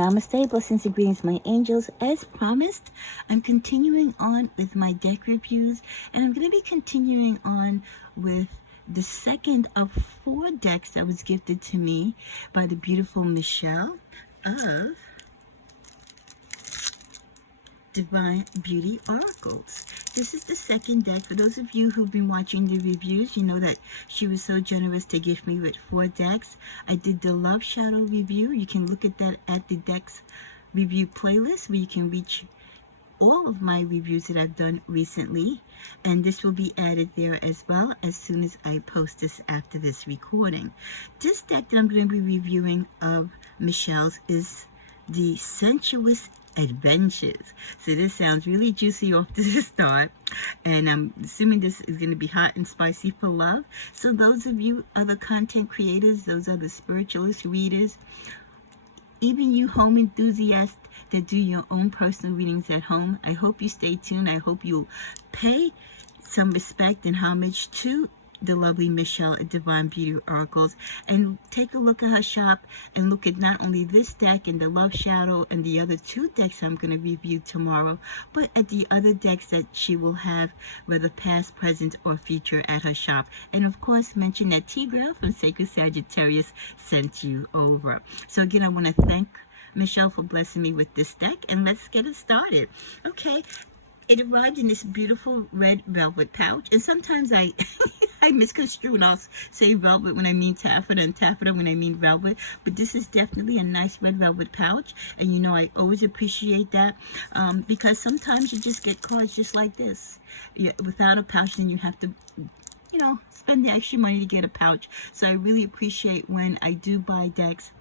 Namaste, blessings and greetings, my angels. As promised, I'm continuing on with my deck reviews, and I'm going to be continuing on with the second of 4 decks that was gifted to me by the beautiful Michelle of Divine Beauty Oracles. This is the second deck. For those of you who've been watching the reviews, you know that she was so generous to gift me with 4 decks. I did the Love Shadow review. You can look at that at the decks review playlist, where you can reach all of my reviews that I've done recently, and this will be added there as well as soon as I post this after this recording. This deck that I'm going to be reviewing of Michelle's is the Sensuous Adventures. So this sounds really juicy off to the start, and I'm assuming this is going to be hot and spicy for love. So those of you other content creators, those other spiritualist readers, even you home enthusiasts that do your own personal readings at home, I hope you stay tuned. I hope you'll pay some respect and homage to the lovely Michelle at Divine Beauty Oracles, and take a look at her shop and look at not only this deck and the Love Shadow and the other 2 decks I'm going to review tomorrow, but at the other decks that she will have, whether past, present, or future, at her shop. And of course, mention that Tigra from Sacred Sagittarius sent you over. So again, I want to thank Michelle for blessing me with this deck, and let's get it started. Okay, it arrived in this beautiful red velvet pouch, and sometimes I I misconstrue and I'll say velvet when I mean taffeta and taffeta when I mean velvet, but this is definitely a nice red velvet pouch, and you know I always appreciate that, because sometimes you just get cards just like this. Without a pouch, then you have to, you know, spend the extra money to get a pouch. So I really appreciate when I do buy decks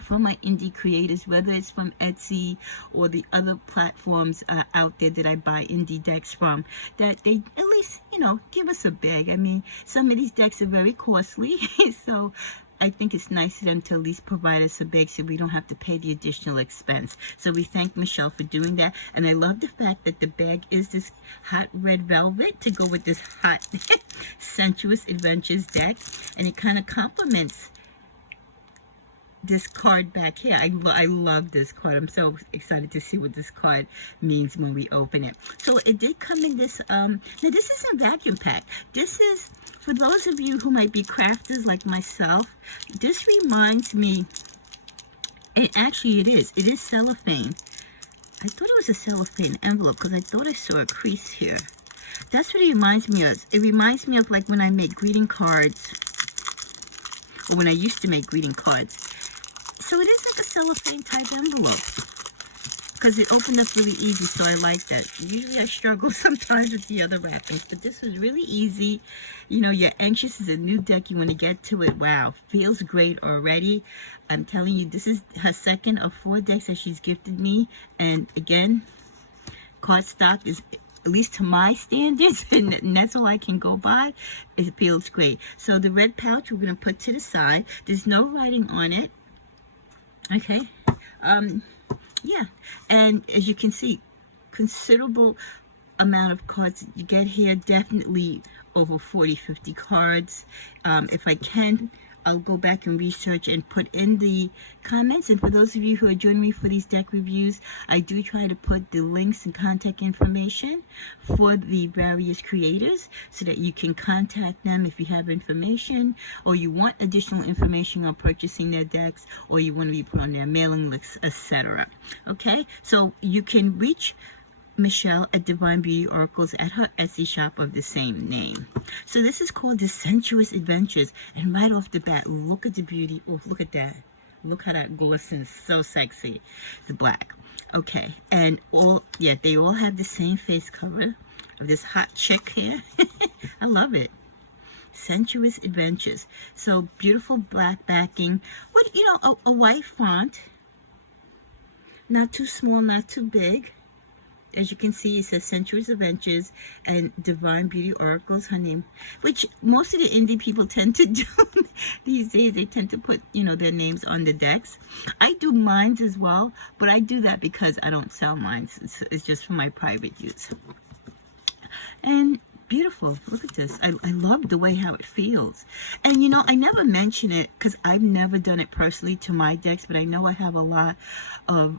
from my indie creators, whether it's from Etsy or the other platforms out there that I buy indie decks from, that they at least, you know, give us a bag. I mean, some of these decks are very costly, so I think it's nice of them to at least provide us a bag so we don't have to pay the additional expense. So we thank Michelle for doing that, and I love the fact that the bag is this hot red velvet to go with this hot Sensuous Adventures deck, and it kind of complements this card back here. I love this card. I'm so excited to see what this card means when we open it. So it did come in this, now this isn't vacuum packed. This is, for those of you who might be crafters like myself, this reminds me, and actually it is cellophane. I thought it was a cellophane envelope because I thought I saw a crease here. That's what it reminds me of. It reminds me of like when I make greeting cards, or when I used to make greeting cards. So it is like a cellophane type envelope, because it opened up really easy, so I like that. Usually I struggle sometimes with the other wrappings, but this was really easy. You know, you're anxious, it's a new deck, you want to get to it. Wow, feels great already. I'm telling you, this is her second of 4 decks that she's gifted me, and again, card stock is, at least to my standards, and that's all I can go by. It feels great. So the red pouch we're going to put to the side. There's no writing on it. Okay, yeah, and as you can see, considerable amount of cards you get here, definitely over 40-50 cards. If I can, I'll go back and research and put in the comments, and for those of you who are joining me for these deck reviews, I do try to put the links and contact information for the various creators so that you can contact them if you have information, or you want additional information on purchasing their decks, or you want to be put on their mailing lists, etc. Okay, so you can reach Michelle at Divine Beauty Oracles at her Etsy shop of the same name. So this is called the Sensuous Adventures, and right off the bat, look at the beauty. Oh, look at that. Look how that glistens. So sexy. The black. Okay, and all, yeah, they all have the same face cover of this hot chick here. I love it. Sensuous Adventures. So beautiful black backing. What, you know, a white font. Not too small, not too big. As you can see, it says Sensuous Adventures and Divine Beauty Oracles, her name, which most of the indie people tend to do these days. They tend to put, you know, their names on the decks. I do mines as well, but I do that because I don't sell mines. It's just for my private use. And beautiful. Look at this. I love the way how it feels. And you know, I never mention it because I've never done it personally to my decks, but I know I have a lot of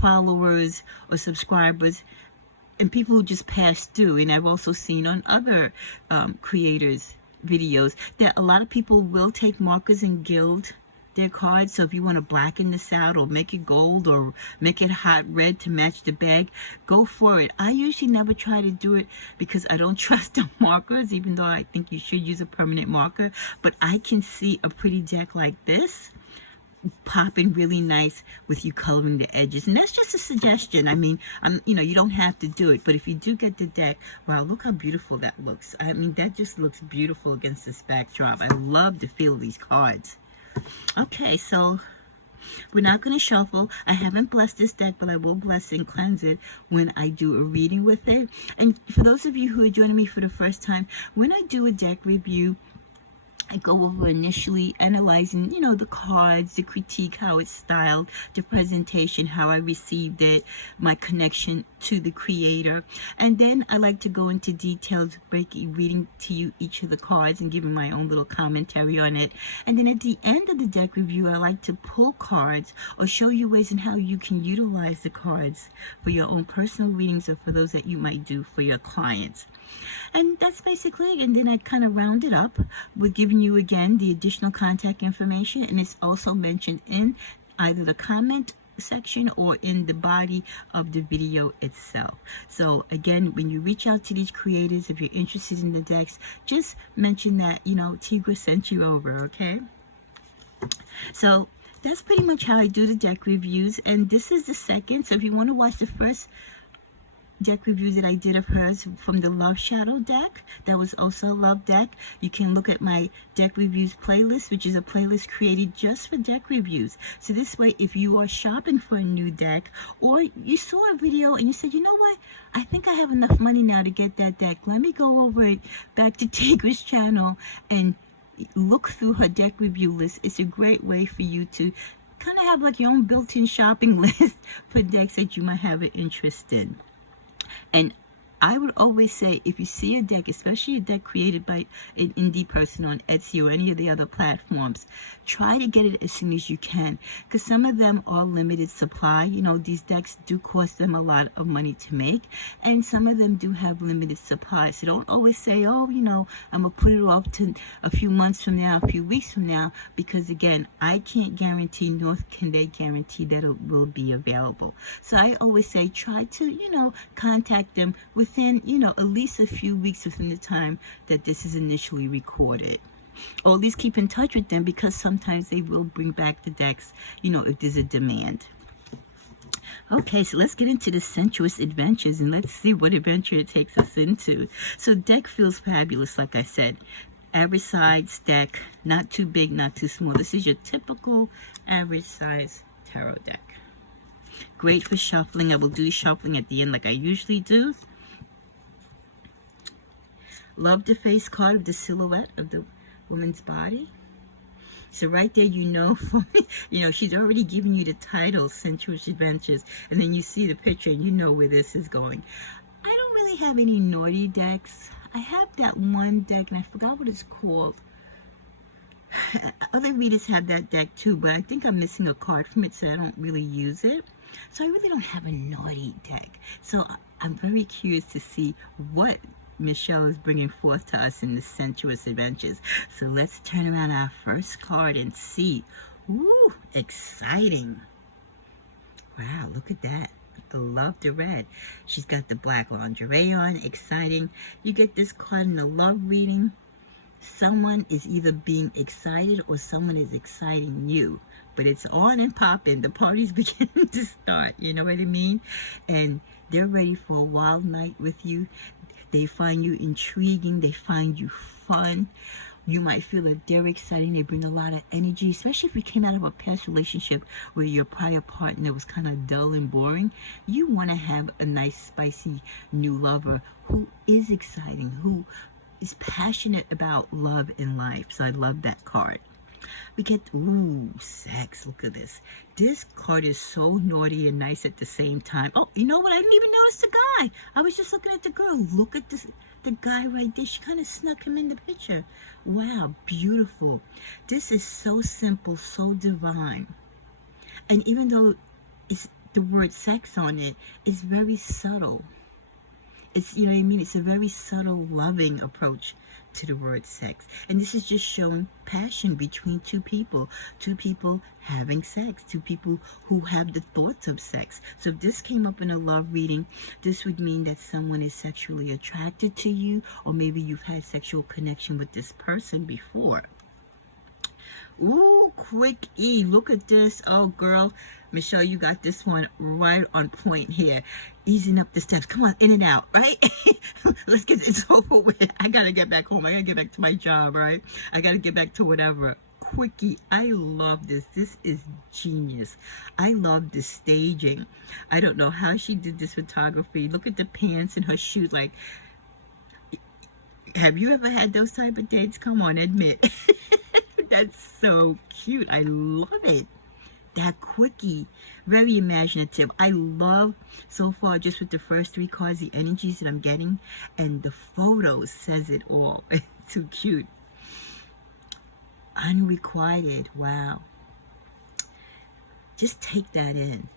followers or subscribers and people who just pass through. And I've also seen on other creators' videos that a lot of people will take markers and gild their cards. So if you want to blacken this out or make it gold or make it hot red to match the bag, go for it. I usually never try to do it because I don't trust the markers, even though I think you should use a permanent marker. But I can see a pretty deck like this popping really nice with you coloring the edges, and that's just a suggestion. I mean, you know, you don't have to do it, but if you do get the deck, wow, look how beautiful that looks. I mean, that just looks beautiful against this backdrop. I love the feel of these cards. Okay, so we're not going to shuffle. I haven't blessed this deck, but I will bless and cleanse it when I do a reading with it. And for those of you who are joining me for the first time, when I do a deck review, I go over initially analyzing, you know, the cards, the critique, how it's styled, the presentation, how I received it, my connection to the creator. And then I like to go into details, reading to you each of the cards and giving my own little commentary on it. And then at the end of the deck review, I like to pull cards or show you ways in how you can utilize the cards for your own personal readings or for those that you might do for your clients. And that's basically it. And then I kind of round it up with giving you again the additional contact information, and it's also mentioned in either the comment section or in the body of the video itself. So again, when you reach out to these creators, if you're interested in the decks, just mention that, you know, Tigra sent you over, okay? So that's pretty much how I do the deck reviews, and this is the second. So if you want to watch the first deck review that I did of hers from the Love Shadow deck, that was also a love deck, you can look at my deck reviews playlist, which is a playlist created just for deck reviews. So this way, if you are shopping for a new deck, or you saw a video and you said, you know what, I think I have enough money now to get that deck, let me go over it back to Tigra's channel and look through her deck review list. It's a great way for you to kind of have like your own built-in shopping list for decks that you might have an interest in. And I would always say, if you see a deck, especially a deck created by an indie person on Etsy or any of the other platforms, try to get it as soon as you can, because some of them are limited supply. You know, these decks do cost them a lot of money to make, and some of them do have limited supply. So don't always say, oh, you know, I'm going to put it off to a few months from now, a few weeks from now, because again, I can't guarantee, nor can they guarantee that it will be available. So I always say, try to, you know, contact them within, you know, at least a few weeks within the time that this is initially recorded. Or at least keep in touch with them, because sometimes they will bring back the decks, you know, if there's a demand. Okay, so let's get into the Sensuous adventures, and let's see what adventure it takes us into. So deck feels fabulous, like I said. Average size deck, not too big, not too small. This is your typical average size tarot deck. Great for shuffling. I will do shuffling at the end like I usually do. Love the face card of the silhouette of the woman's body. So right there, you know, you know, she's already given you the title, Sensuous Adventures, and then you see the picture and you know where this is going. I don't really have any naughty decks. I have that one deck, and I forgot what it's called. Other readers have that deck too, but I think I'm missing a card from it, so I don't really use it. So I really don't have a naughty deck. So I'm very curious to see what Michelle is bringing forth to us in the Sensuous Adventures. So let's turn around our first card and see. Ooh, exciting. Wow, look at that. I love the red. She's got the black lingerie on. Exciting. You get this card in a love reading. Someone is either being excited or someone is exciting you. But it's on and popping. The party's beginning to start. You know what I mean? And they're ready for a wild night with you. They find you intriguing. They find you fun. You might feel that they're exciting. They bring a lot of energy, especially if you came out of a past relationship where your prior partner was kind of dull and boring. You want to have a nice, spicy new lover who is exciting, who is passionate about love and life. So I love that card. We get, ooh, sex. Look at this. This card is so naughty and nice at the same time. Oh, you know what? I didn't even notice the guy. I was just looking at the girl. Look at this. the guy right there. She kind of snuck him in the picture. Wow, beautiful. This is so simple, so divine. And even though it's the word sex on it, it's very subtle. It's, you know what I mean? It's a very subtle, loving approach to the word sex. And this is just showing passion between two people having sex, two people who have the thoughts of sex. So if this came up in a love reading, this would mean that someone is sexually attracted to you, or maybe you've had sexual connection with this person before. Ooh, quick E, look at this. Oh, girl, Michelle, you got this one right on point here. Easing up the steps. Come on, in and out, right? Let's get this over with. I got to get back home. I got to get back to my job, right? I got to get back to whatever. Quickie, I love this. This is genius. I love the staging. I don't know how she did this photography. Look at the pants and her shoes. Like, have you ever had those type of dates? Come on, admit. That's so cute. I love it. That quickie, very imaginative. I love so far just with the first 3 cards, the energies that I'm getting, and the photos says it all. It's too cute. Unrequited. Wow. Just take that in.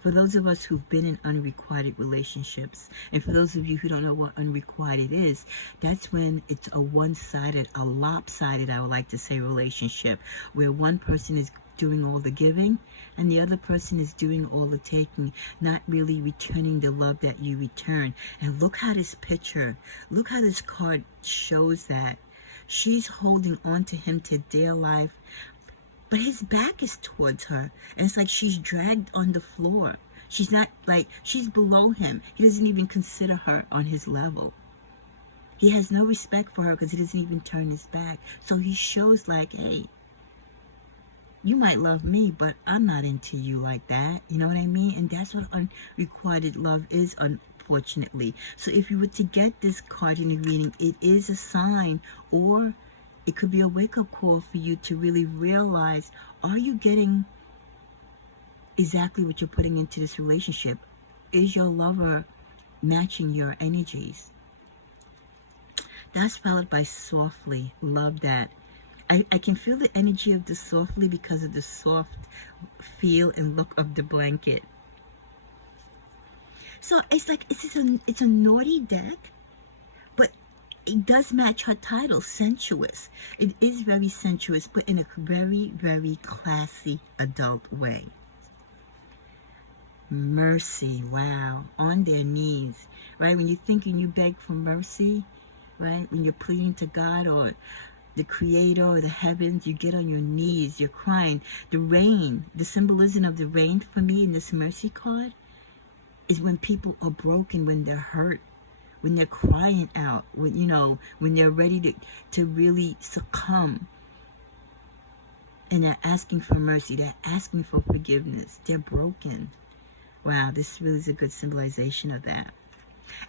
For those of us who've been in unrequited relationships, and for those of you who don't know what unrequited is, that's when it's a one-sided, a lopsided, I would like to say, relationship, where one person is doing all the giving and the other person is doing all the taking, not really returning the love that you return. And look how this picture, look how this card shows that. She's holding on to him to dear life, but his back is towards her, and it's like she's dragged on the floor. She's not, like, she's below him. He doesn't even consider her on his level. He has no respect for her because he doesn't even turn his back. So he shows like, hey, you might love me, but I'm not into you like that. You know what I mean? And that's what unrequited love is, unfortunately. So if you were to get this card in a reading, it is a sign, or it could be a wake-up call for you to really realize, are you getting exactly what you're putting into this relationship? Is your lover matching your energies? That's followed by softly. Love that. I can feel the energy of the softly because of the soft feel and look of the blanket. So it's like, it's a naughty deck, but it does match her title, Sensuous. It is very sensuous, but in a very, very classy adult way. Mercy, wow, on their knees, right? When you're thinking, you beg for mercy, right? When you're pleading to God or the Creator or the heavens, you get on your knees, you're crying. The rain, the symbolism of the rain for me in this mercy card is when people are broken, when they're hurt, when they're crying out, when, you know, when they're ready to really succumb, and they're asking for mercy, they're asking for forgiveness, they're broken. Wow, this really is a good symbolization of that.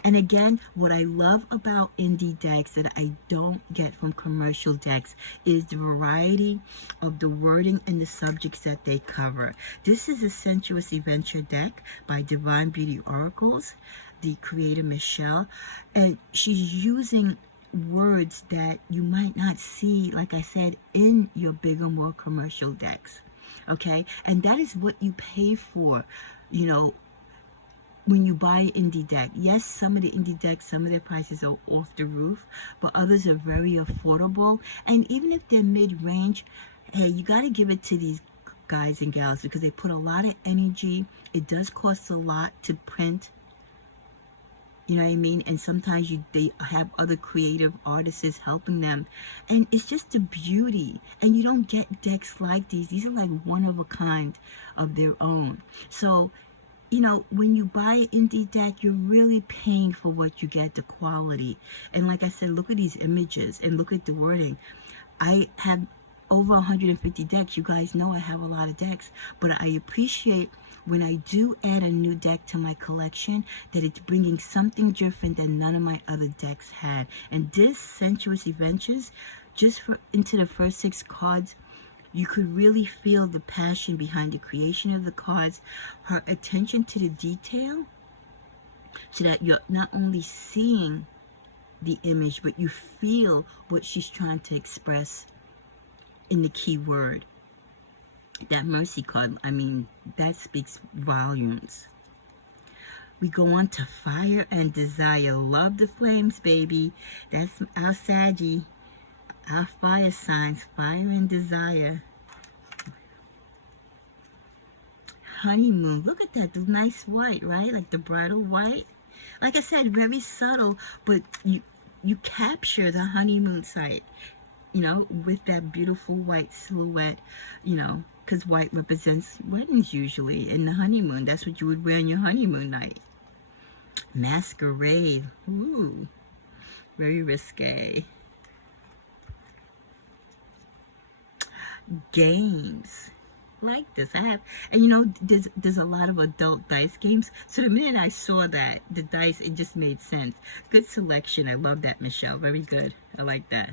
And again, what I love about indie decks that I don't get from commercial decks is the variety of the wording and the subjects that they cover. This is a Sensuous Adventure deck by Divine Beauty Oracles, the creator Michelle, and she's using words that you might not see, like I said, in your bigger, more commercial decks. Okay, and that is what you pay for, you know, when you buy an indie deck. Yes, some of the indie decks, some of their prices are off the roof, but others are very affordable. And even if they're mid-range, hey, you got to give it to these guys and gals because they put a lot of energy. It does cost a lot to print. You know what I mean? And sometimes they have other creative artists helping them. And it's just the beauty. And you don't get decks like these. These are like one of a kind of their own. So, you know, when you buy an indie deck, you're really paying for what you get, the quality. And like I said, look at these images and look at the wording. I have over 150 decks. You guys know I have a lot of decks, but I appreciate when I do add a new deck to my collection that it's bringing something different that none of my other decks had. And this Sensuous Adventures, just into the first 6 cards, you could really feel the passion behind the creation of the cards, her attention to the detail, so that you're not only seeing the image, but you feel what she's trying to express in the key word. That Mercy card, I mean, that speaks volumes. We go on to Fire and Desire. Love the flames, baby. That's our Saggy, our fire signs, Fire and Desire. Honeymoon. Look at that, the nice white, right? Like the bridal white. Like I said, very subtle, but you capture the honeymoon site, you know, with that beautiful white silhouette, you know, because white represents weddings usually, and the honeymoon. That's what you would wear on your honeymoon night. Masquerade. Ooh, very risque. Games. Like this, I have, and you know, there's a lot of adult dice games. So the minute I saw that, the dice, it just made sense. Good selection. I love that, Michelle. Very good. I like that.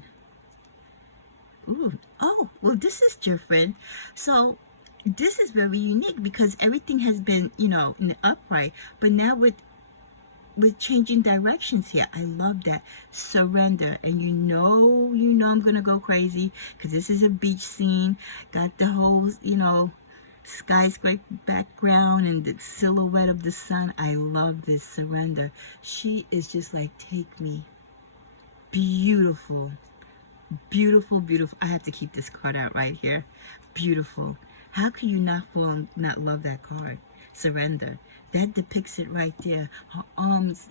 Ooh, oh, well, this is different. So this is very unique because everything has been, you know, in the upright, but now with changing directions here. I love that. Surrender. And you know I'm gonna go crazy because this is a beach scene. Got the whole, you know, skyscraper background and the silhouette of the sun. I love this. Surrender. She is just like, take me. Beautiful. Beautiful, beautiful. I have to keep this card out right here. Beautiful. How can you not love that card? Surrender. That depicts it right there. Her arms,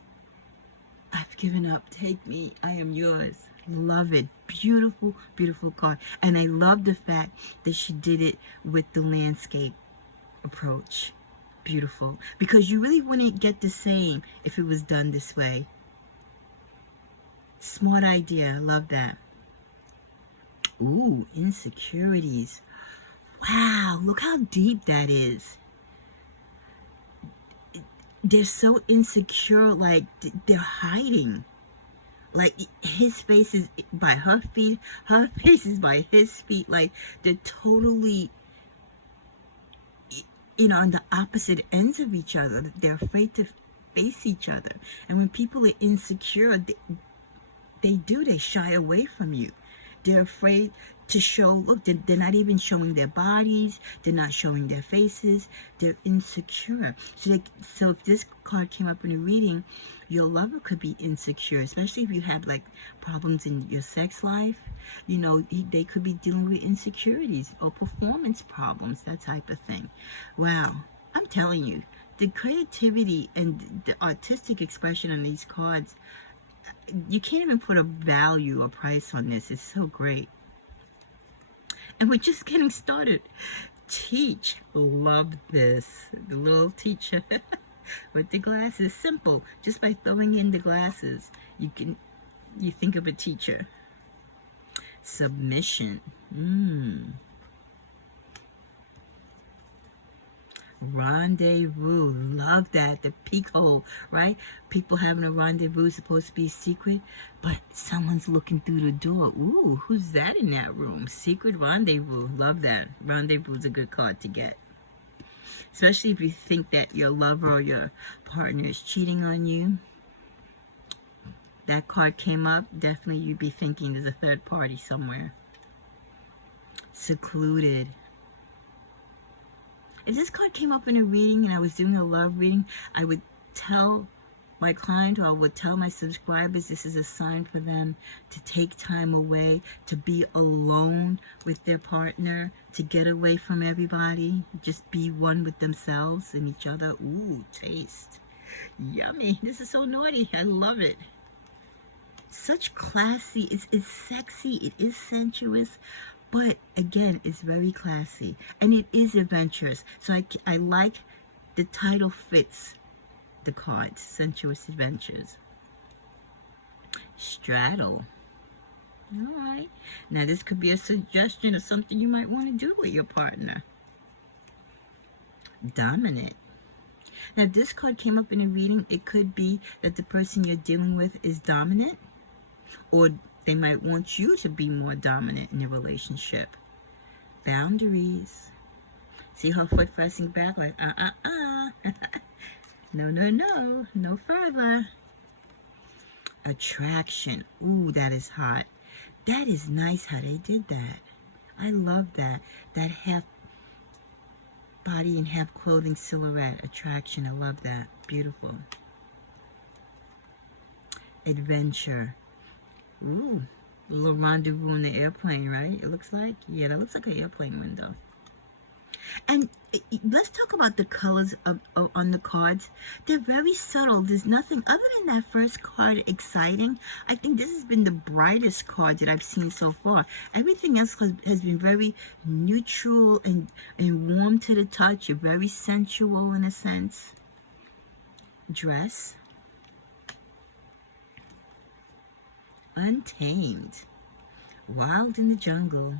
I've given up. Take me. I am yours. Love it. Beautiful, beautiful card. And I love the fact that she did it with the landscape approach. Beautiful. Because you really wouldn't get the same if it was done this way. Smart idea. Love that. Ooh, insecurities. Wow, look how deep that is. They're so insecure, like they're hiding. Like his face is by her feet, her face is by his feet. Like they're totally, you know, on the opposite ends of each other. They're afraid to face each other. And when people are insecure, they shy away from you. They're afraid to show, look, they're not even showing their bodies. They're not showing their faces. They're insecure. So if this card came up in a reading, your lover could be insecure, especially if you have like problems in your sex life. You know, they could be dealing with insecurities or performance problems, that type of thing. Wow. I'm telling you, the creativity and the artistic expression on these cards, you can't even put a value or price on this. It's so great. And we're just getting started. Teach. Love this. The little teacher with the glasses. Simple. Just by throwing in the glasses, you think of a teacher. Submission. Rendezvous. Love that. The peek hole, right? People having a rendezvous is supposed to be secret, but someone's looking through the door. Ooh, who's that in that room? Secret rendezvous. Love that. Rendezvous is a good card to get, especially if you think that your lover or your partner is cheating on you. That card came up, definitely you'd be thinking there's a third party somewhere. Secluded. If this card came up in a reading and I was doing a love reading, I would tell my client, or I would tell my subscribers, this is a sign for them to take time away, to be alone with their partner, to get away from everybody, just be one with themselves and each other. Ooh, taste. Yummy. This is so naughty. I love it. Such classy. It's sexy. It is sensuous. But again, it's very classy, and it is adventurous. So I like the title fits the cards, Sensuous Adventures. Straddle. All right. Now this could be a suggestion of something you might want to do with your partner. Dominant. Now if this card came up in a reading, it could be that the person you're dealing with is dominant, or they might want you to be more dominant in your relationship. Boundaries. See her foot pressing back like, No further. Attraction. Ooh, that is hot. That is nice how they did that. I love that. That half body and half clothing silhouette. Attraction. I love that. Beautiful. Adventure. Ooh. A little rendezvous in the airplane, right? It looks like. Yeah, that looks like an airplane window. And let's talk about the colors of on the cards. They're very subtle. There's nothing other than that first card exciting. I think this has been the brightest card that I've seen so far. Everything else has been very neutral and warm to the touch. You're very sensual in a sense. Dress. Untamed. Wild in the jungle.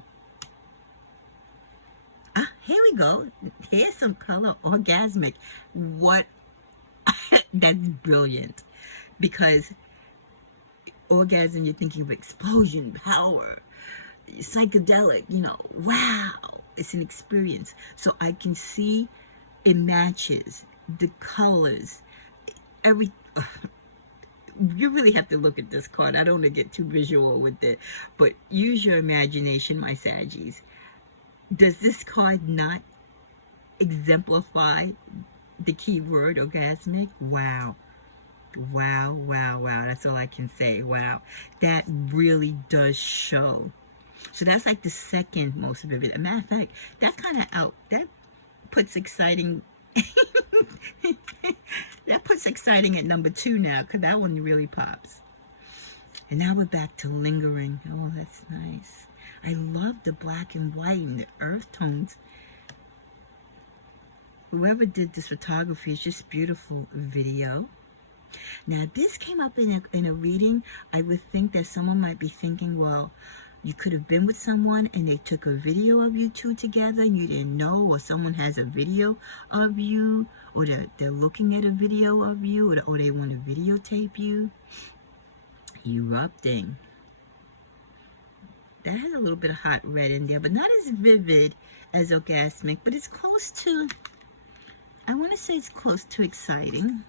Ah, here we go. Here's some color. Orgasmic. What? That's brilliant. Because orgasm, you're thinking of explosion, power, psychedelic, you know, wow. It's an experience. So I can see it matches the colors. You really have to look at this card. I don't want to get too visual with it. But use your imagination, my Saggies. Does this card not exemplify the key word orgasmic? Wow. Wow, wow, wow. That's all I can say. Wow. That really does show. So that's like the second most vivid. As a matter of fact, that kind of that puts exciting. That puts exciting at number 2 now, because that one really pops. And now we're back to lingering. Oh, that's nice. I love the black and white and the earth tones. Whoever did this photography is just beautiful video. Now, this came up in a reading. I would think that someone might be thinking, well, you could have been with someone and they took a video of you two together and you didn't know, or someone has a video of you, or they're looking at a video of you, or they want to videotape you. Erupting. That has a little bit of hot red in there, but not as vivid as orgasmic, but it's close to, I want to say it's close to exciting.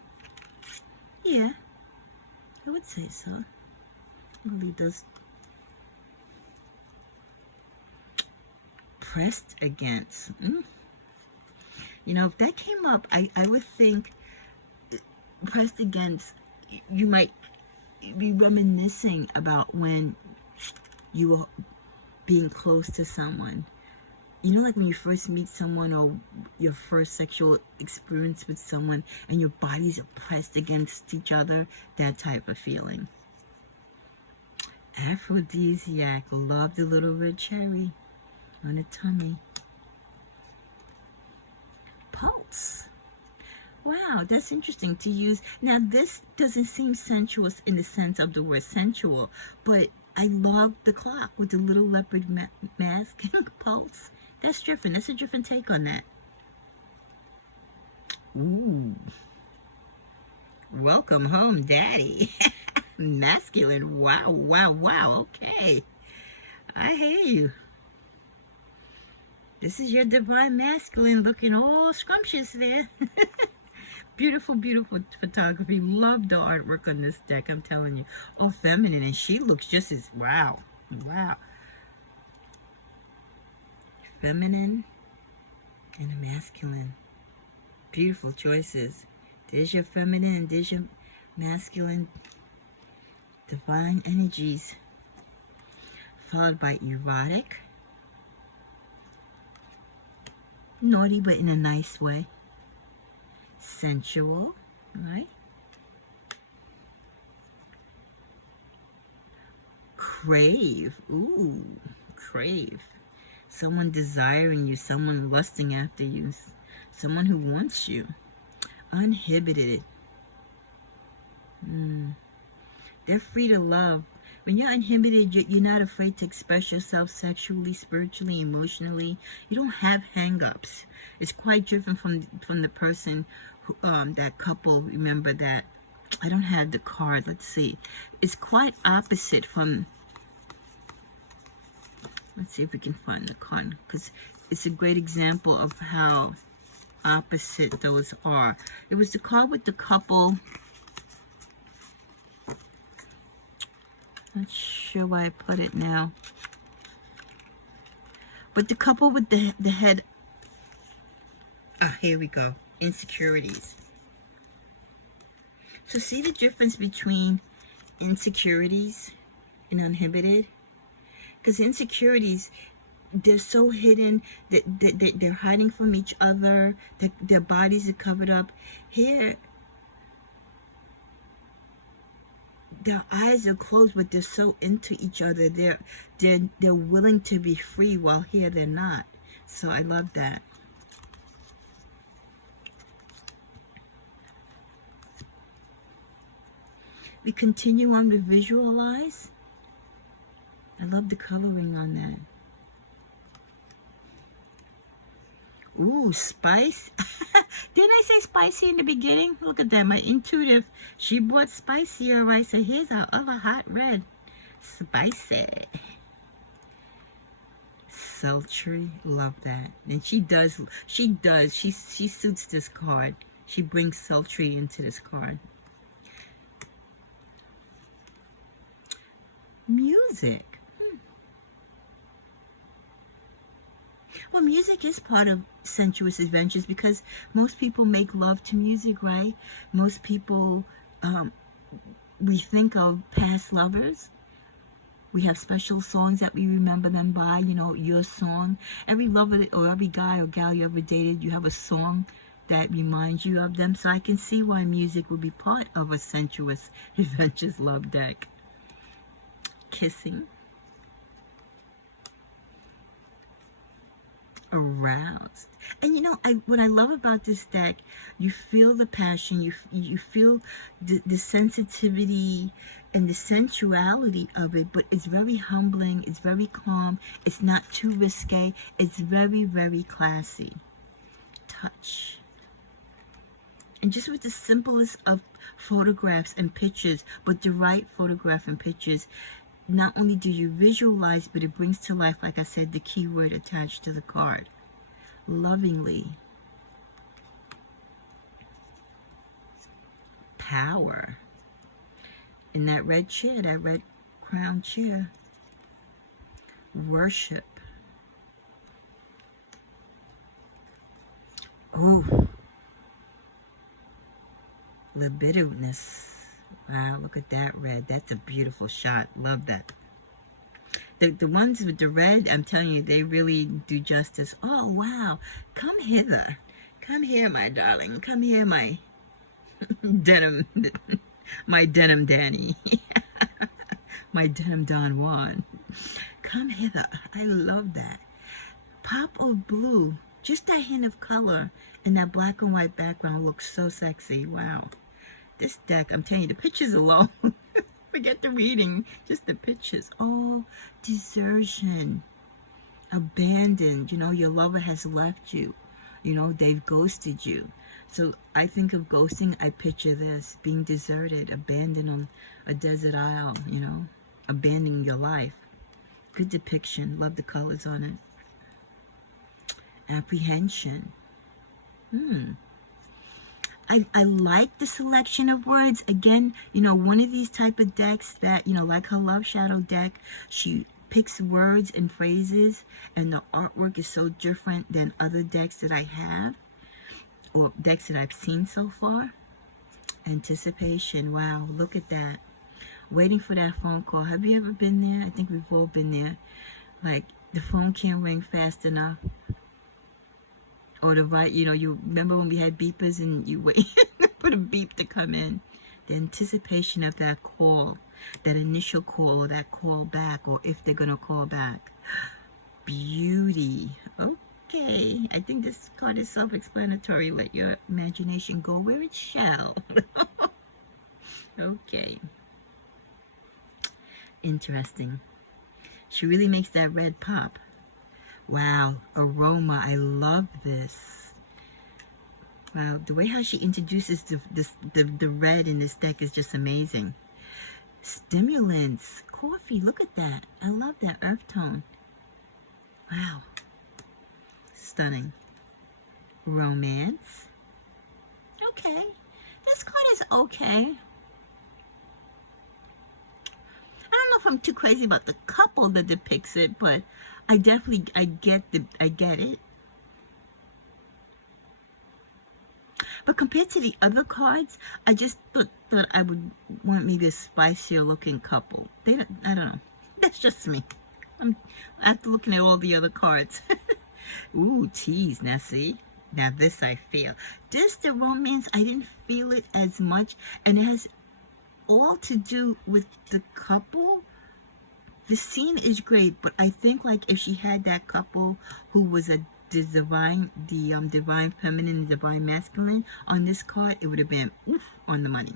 Yeah, I would say so. I'll leave those. Pressed against. You know, if that came up, I would think pressed against, you might be reminiscing about when you were being close to someone. You know, like when you first meet someone, or your first sexual experience with someone, and your bodies are pressed against each other, that type of feeling. Aphrodisiac. Love the little red cherry on the tummy. Pulse. Wow, that's interesting to use. Now, this doesn't seem sensuous in the sense of the word sensual, but I love the clock with the little leopard mask. Pulse. That's different. That's a different take on that. Ooh. Welcome home, Daddy. Masculine. Wow, wow, wow. Okay. I hear you. This is your divine masculine looking all scrumptious there. Beautiful, beautiful photography. Love the artwork on this deck, I'm telling you. All feminine, and she looks just as, wow. Wow. Feminine and a masculine. Beautiful choices. There's your feminine, there's your masculine. Divine energies. Followed by erotic. Naughty, but in a nice way. Sensual, right? Crave. Ooh, crave. Someone desiring you, someone lusting after you, someone who wants you. Uninhibited. They're free to love. When you're uninhibited, you're not afraid to express yourself sexually, spiritually, emotionally. You don't have hang-ups. It's quite different from the person, who, that couple, remember that, I don't have the card, let's see. It's quite opposite from, let's see if we can find the card, because it's a great example of how opposite those are. It was the card with the couple Not sure why I put it now. But the couple with the head... Ah, here we go. Insecurities. So see the difference between insecurities and uninhibited? Because insecurities, they're so hidden that they're hiding from each other, that their bodies are covered up. Here, their eyes are closed, but they're so into each other. They're willing to be free, while here they're not. So I love that. We continue on with visualize. I love the coloring on that. Ooh, spice. Didn't I say spicy in the beginning? Look at that. My intuitive. She bought spicy, all right. So here's our other hot red. Spicy. Sultry. Love that. And she suits this card. She brings sultry into this card. Music. Well, music is part of sensuous adventures because most people make love to music, right? Most people, we think of past lovers. We have special songs that we remember them by, you know, your song. Every lover or every guy or gal you ever dated, you have a song that reminds you of them. So I can see why music would be part of a sensuous adventures love deck. Kissing. Aroused. And you know, what I love about this deck, you feel the passion, you feel the sensitivity and the sensuality of it, but it's very humbling, it's very calm, it's not too risque, it's very, very classy. Touch. And just with the simplest of photographs and pictures, but the right photograph and pictures, not only do you visualize, but it brings to life, like I said, the keyword attached to the card. Lovingly. Power. In that red chair, that red crown chair. Worship. Oh. Libidinous. Wow, look at that red. That's a beautiful shot. Love that. The ones with the red, I'm telling you, they really do justice. Oh, wow. Come hither. Come here, my darling. Come here, my denim, my denim Danny. My denim Don Juan. Come hither. I love that. Pop of blue. Just that hint of color in that black and white background looks so sexy. Wow. This deck, I'm telling you, the pictures alone. Forget the reading, just the pictures. Oh, desertion. Abandoned. You know, your lover has left you. You know, they've ghosted you. So I think of ghosting, I picture this. Being deserted, abandoned on a desert isle, you know. Abandoning your life. Good depiction. Love the colors on it. Apprehension. I like the selection of words. Again, you know, one of these type of decks that, you know, like her Love Shadow deck, she picks words and phrases, and the artwork is so different than other decks that I have, or decks that I've seen so far. Anticipation. Wow, look at that. Waiting for that phone call. Have you ever been there? I think we've all been there. Like, the phone can't ring fast enough. Or the right, you know, you remember when we had beepers and you wait for the beep to come in. The anticipation of that call, that initial call or that call back, or if they're going to call back. Beauty. Okay. I think this card is self-explanatory. Let your imagination go where it shall. Okay. Interesting. She really makes that red pop. Wow, aroma. I love this. Wow, the way how she introduces the red in this deck is just amazing. Stimulants, coffee. Look at that. I love that earth tone. Wow, stunning. Romance. Okay, this card is okay. I don't know if I'm too crazy about the couple that depicts it, but I get it. But compared to the other cards, I just thought I would want maybe a spicier looking couple. I don't know. That's just me. After looking at all the other cards. Ooh, tease. Now see? Now this I feel. Just the romance, I didn't feel it as much. And it has all to do with the couple. The scene is great, but I think like if she had that couple who was the divine feminine, divine masculine on this card, it would have been on the money.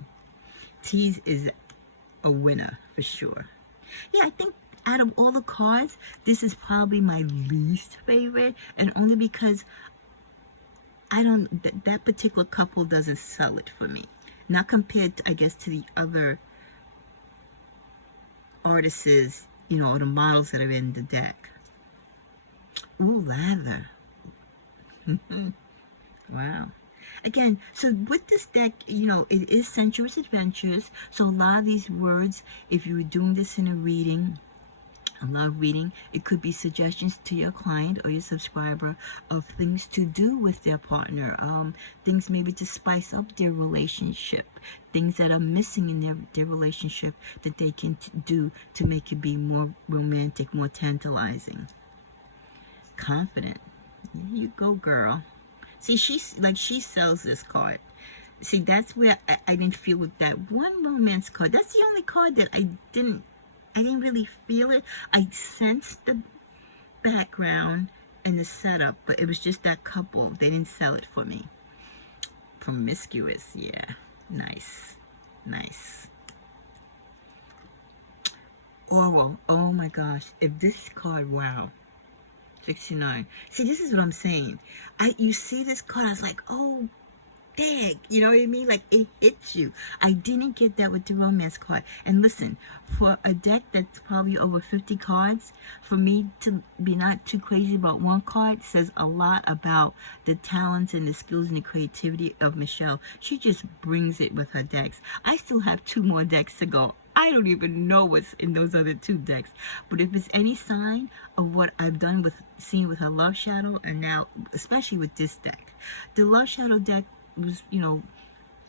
Tease is a winner for sure. Yeah, I think out of all the cards, this is probably my least favorite, and only because that particular couple doesn't sell it for me. Not compared, I guess, to the other artists, or the models that are in the deck. Ooh, lather. Wow. Again, so with this deck, it is Sensuous Adventures. So a lot of these words, if you were doing this in a reading, it could be suggestions to your client or your subscriber of things to do with their partner, things maybe to spice up their relationship, things that are missing in their relationship that they can do to make it be more romantic, more tantalizing. Confident. Here you go, girl. See, she sells this card. See, that's where I didn't feel with that one romance card. That's the only card that I didn't really feel it. I sensed the background and the setup, but it was just that couple. They didn't sell it for me. Promiscuous, yeah. Nice. Oral, oh my gosh. If this card, wow. 69. See, this is what I'm saying. You see this card, I was like, oh, dang. You know what I mean? Like, it hits you. I didn't get that with the romance card. And listen, for a deck that's probably over 50 cards, for me to be not too crazy about one card says a lot about the talents and the skills and the creativity of Michelle. She just brings it with her decks. I still have 2 more decks to go. I don't even know what's in those other 2 decks. But if it's any sign of what I've done with seeing with her Love Shadow, and now especially with this deck, the Love Shadow deck was,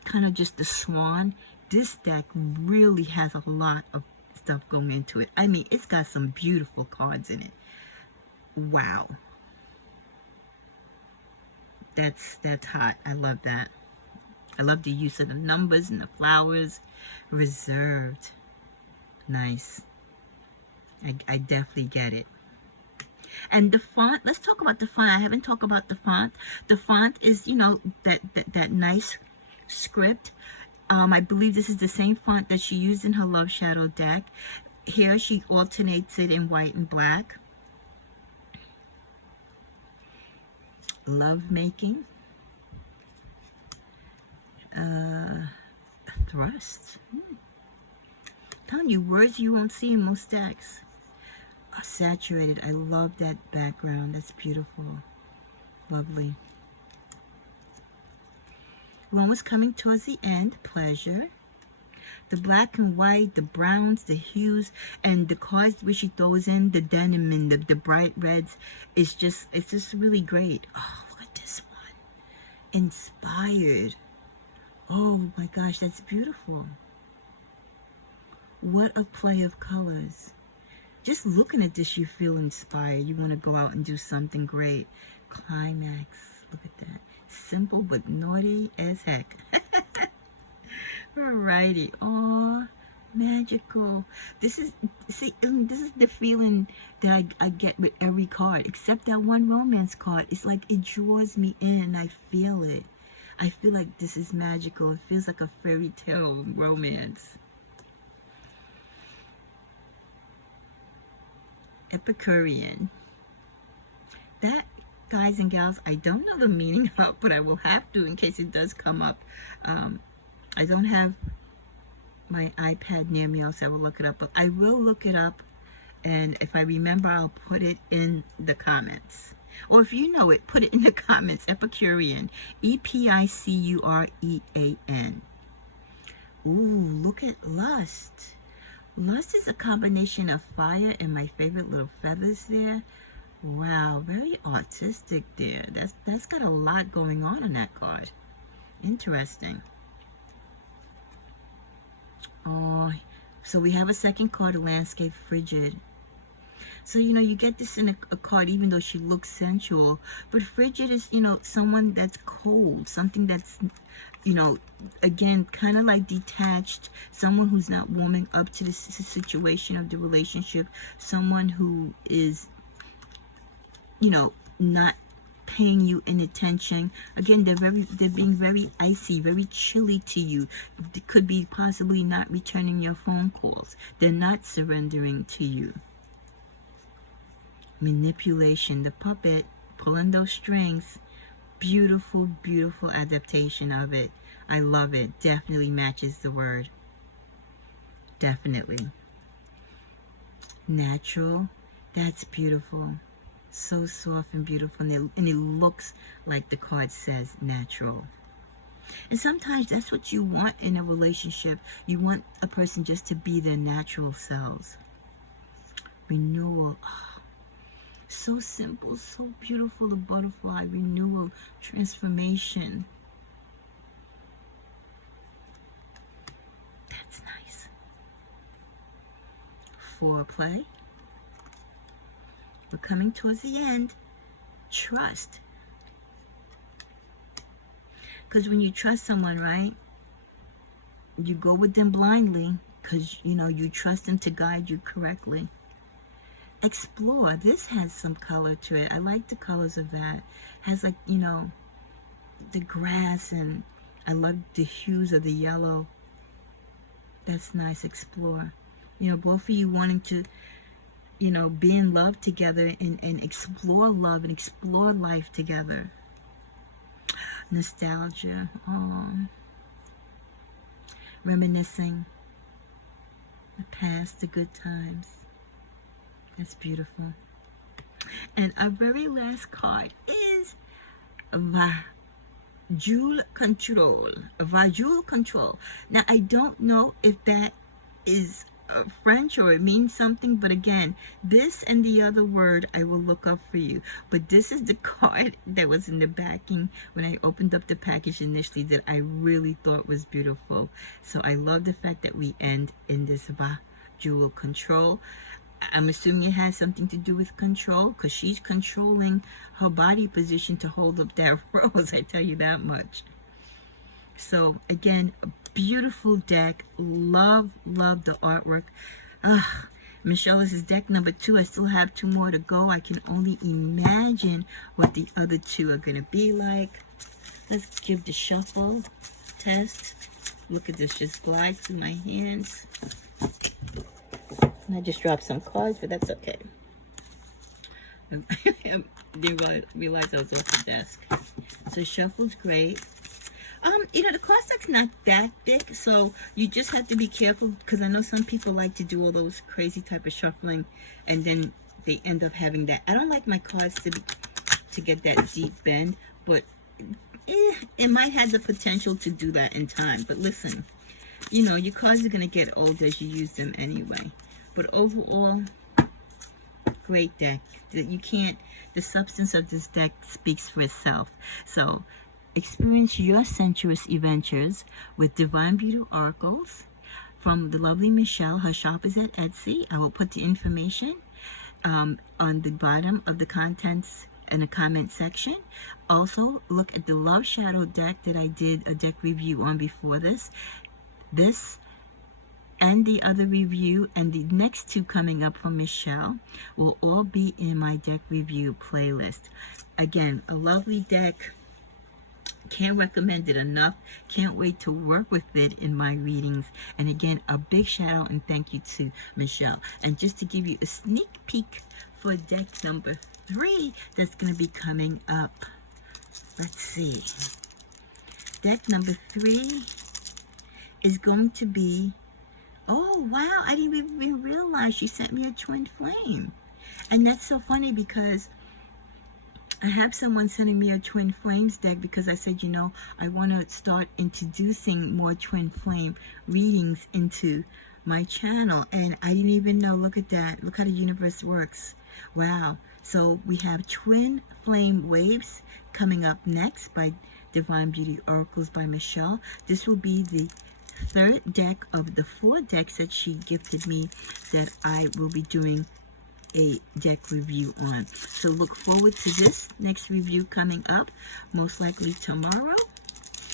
kind of just the swan. This deck really has a lot of stuff going into it. I mean, it's got some beautiful cards in it. Wow. That's hot. I love that. I love the use of the numbers and the flowers. Reserved. Nice. I definitely get it. And the font, let's talk about the font. I haven't talked about the font. The font is, that nice script. I believe this is the same font that she used in her Love Shadow deck. Here she alternates it in white and black. Love making. Thrust. Telling you, words you won't see in most decks. Saturated. I love that background. That's beautiful. Lovely. One was coming towards the end. Pleasure. The black and white, the browns, the hues, and the cards which she throws in, the denim and the bright reds. It's just really great. Oh, look at this one. Inspired. Oh my gosh, that's beautiful. What a play of colors. Just looking at this, you feel inspired. You want to go out and do something great. Climax. Look at that. Simple but naughty as heck. Alrighty. Aw, magical. This is the feeling that I get with every card, except that one romance card. It's like it draws me in and I feel it. I feel like this is magical. It feels like a fairy tale romance. Epicurean. That, guys and gals, I don't know the meaning of, but I will have to in case it does come up. I don't have my iPad near me, else I will look it up, but I will look it up, and if I remember, I'll put it in the comments. Or if you know it, put it in the comments. Epicurean. E-P-I-C-U-R-E-A-N. Ooh, look at lust. Lust is a combination of fire and my favorite little feathers there. Wow, very artistic there. That's got a lot going on in that card. Interesting. Oh, so we have a second card, a landscape frigid. So, you know, you get this in a card, even though she looks sensual. But frigid is, you know, someone that's cold. Something that's, you know, again, kind of like detached. Someone who's not warming up to the situation of the relationship. Someone who is, you know, not paying you any attention. Again, they're being very icy, very chilly to you. They could be possibly not returning your phone calls. They're not surrendering to you. Manipulation, the puppet pulling those strings. Beautiful, beautiful adaptation of it. I love it. Definitely matches the word. Definitely. Natural. That's beautiful. So soft and beautiful, and it looks like the card says natural. And sometimes that's what you want in a relationship. You want a person just to be their natural selves. Renewal. Oh, so simple, so beautiful. The butterfly, renewal, transformation. That's nice. Foreplay. We're coming towards the end. Trust. Because when you trust someone, right, you go with them blindly because, you know, you trust them to guide you correctly. Explore. This has some color to it. I like the colors of that. Has, like, you know, the grass, and I love the hues of the yellow. That's nice. Explore. You know, both of you wanting to, you know, be in love together and explore love and explore life together. Nostalgia. Oh. Reminiscing. The past, the good times. That's beautiful. And our very last card is Vajul Control. Vajul Control. Now, I don't know if that is French or it means something, but again, this and the other word I will look up for you. But this is the card that was in the backing when I opened up the package initially that I really thought was beautiful. So I love the fact that we end in this Vajul Control. I'm assuming it has something to do with control, because she's controlling her body position to hold up that rose, I tell you that much. So again, a beautiful deck. Love the artwork. Michelle, this is deck number 2. I still have 2 more to go. I can only imagine what the other 2 are going to be like. Let's give the shuffle test. Look at this, just glides through my hands. I just dropped some cards, but that's okay. I didn't realize I was off the desk. So shuffle's great. You know, the card deck's not that thick, so you just have to be careful, because I know some people like to do all those crazy type of shuffling, and then they end up having that. I don't like my cards to get that deep bend, but it might have the potential to do that in time. But listen, you know, your cards are going to get old as you use them anyway. But overall, great deck. The substance of this deck speaks for itself. So, experience your sensuous adventures with Divine Beauty Oracles from the lovely Michelle. Her shop is at Etsy. I will put the information on the bottom of the contents in the comment section. Also, look at the Love Shadow deck that I did a deck review on before this. This and the other review and the next 2 coming up from Michelle will all be in my deck review playlist. Again, a lovely deck. Can't recommend it enough. Can't wait to work with it in my readings. And again, a big shout out and thank you to Michelle. And just to give you a sneak peek for deck number 3 that's going to be coming up. Let's see. Deck number 3 is going to be, oh wow, I didn't even realize she sent me a twin flame. And that's so funny, because I have someone sending me a twin flames deck, because I said, you know, I want to start introducing more twin flame readings into my channel, and I didn't even know. Look at that. Look how the universe works. Wow. So we have Twin Flame Waves coming up next by Divine Beauty Oracles by Michelle. This will be the third deck of the 4 decks that she gifted me that I will be doing a deck review on. So look forward to this next review coming up, most likely tomorrow.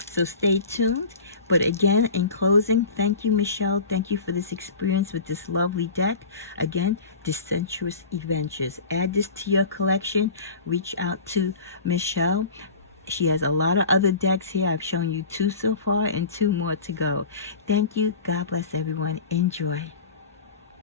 So stay tuned. But again, in closing, thank you, Michelle. Thank you for this experience with this lovely deck. Again, the Sensuous Adventures. Add this to your collection. Reach out to Michelle. She has a lot of other decks here. I've shown you 2 so far and 2 more to go. Thank you. God bless everyone. Enjoy.